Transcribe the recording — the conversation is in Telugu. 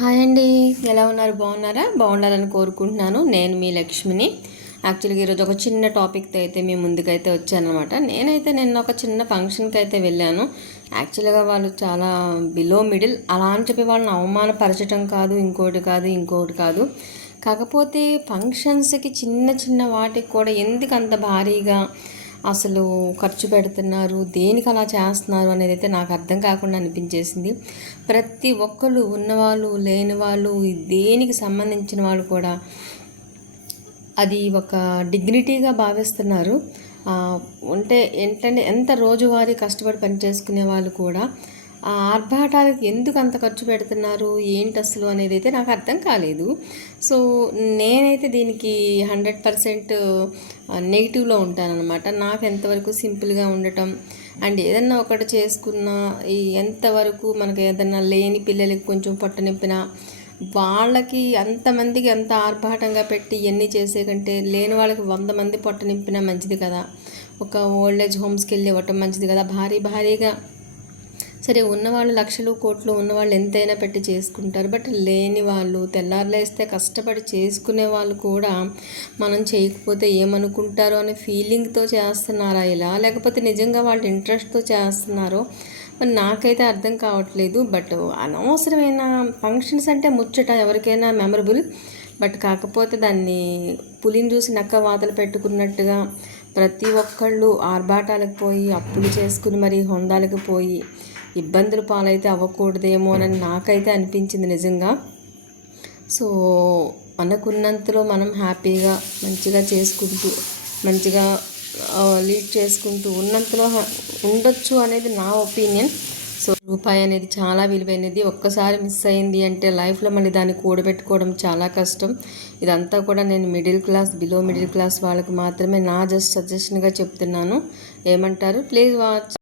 హాయ్ అండి, ఎలా ఉన్నారు? బాగున్నారా? బాగుండాలని కోరుకుంటున్నాను. నేను మీ లక్ష్మిని. యాక్చువల్గా ఈరోజు ఒక చిన్న టాపిక్తో అయితే మీ ముందుకైతే వచ్చానమాట. నేనైతే నిన్న ఒక చిన్న ఫంక్షన్కి అయితే వెళ్ళాను. యాక్చువల్గా వాళ్ళు చాలా బిలో మిడిల్ అలా అని చెప్పి వాళ్ళని అవమానపరచడం కాదు, ఇంకోటి కాదు. కాకపోతే ఫంక్షన్స్కి చిన్న చిన్న వాటికి కూడా ఎందుకు అంత భారీగా అసలు ఖర్చు పెడుతున్నారు, దేనికి అలా చేస్తున్నారు అనేది అయితే నాకు అర్థం కాకుండా అనిపించేసింది. ప్రతి ఒక్కళ్ళు, ఉన్నవాళ్ళు లేని వాళ్ళు, దేనికి సంబంధించిన వాళ్ళు కూడా అది ఒక డిగ్నిటీగా భావిస్తున్నారు. అంటే ఏంటంటే ఎంత రోజువారీ కష్టపడి పనిచేసుకునే వాళ్ళు కూడా ఆ ఆర్భాటాలకు ఎందుకు అంత ఖర్చు పెడుతున్నారు, ఏంటి అసలు అనేది అయితే నాకు అర్థం కాలేదు. సో నేనైతే దీనికి 100% నెగిటివ్లో ఉంటానన్నమాట. నాకు ఎంతవరకు సింపుల్గా ఉండటం అండ్ ఏదన్నా ఒకటి చేసుకున్న ఎంతవరకు మనకి ఏదన్నా లేని పిల్లలకి కొంచెం పొట్ట నింపిన వాళ్ళకి అంతమందికి ఎంత ఆర్భాటంగా పెట్టి ఇవన్నీ చేసే కంటే లేని వాళ్ళకి 100 మంది పొట్ట నింపినా మంచిది కదా. ఒక ఓల్డేజ్ హోమ్స్కి వెళ్ళి ఇవ్వటం మంచిది కదా. భారీగా సరే, ఉన్నవాళ్ళు లక్షలు కోట్లు ఉన్నవాళ్ళు ఎంతైనా పెట్టి చేసుకుంటారు. బట్ లేని వాళ్ళు, తెల్లారులేస్తే కష్టపడి చేసుకునే వాళ్ళు కూడా మనం చేయకపోతే ఏమనుకుంటారో అనే ఫీలింగ్తో చేస్తున్నారా ఇలా, లేకపోతే నిజంగా వాళ్ళు ఇంట్రెస్ట్తో చేస్తున్నారో మరి నాకైతే అర్థం కావట్లేదు. బట్ అనవసరమైన ఫంక్షన్స్ అంటే ముచ్చట, ఎవరికైనా మెమరబుల్. బట్ కాకపోతే దాన్ని పులిని చూసి నక్క వాతలు పెట్టుకున్నట్టుగా ప్రతి ఒక్కళ్ళు ఆర్భాటాలకు పోయి అప్పులు చేసుకుని మరి హొందాలకు పోయి ఇబ్బందులు పాలైతే అవ్వకూడదేమో అని నాకైతే అనిపించింది నిజంగా. సో మనకున్నంతలో మనం హ్యాపీగా మంచిగా చేసుకుంటూ మంచిగా లీడ్ చేసుకుంటూ ఉన్నంతలో ఉండొచ్చు అనేది నా ఒపీనియన్. సో రూపాయి అనేది చాలా విలువైనది. ఒక్కసారి మిస్ అయింది అంటే లైఫ్లో మళ్ళీ దాన్ని కూడబెట్టుకోవడం చాలా కష్టం. ఇదంతా కూడా నేను బిలో మిడిల్ క్లాస్ వాళ్ళకి మాత్రమే నా జస్ట్ సజెషన్గా చెప్తున్నాను. ఏమంటారు? Please watch.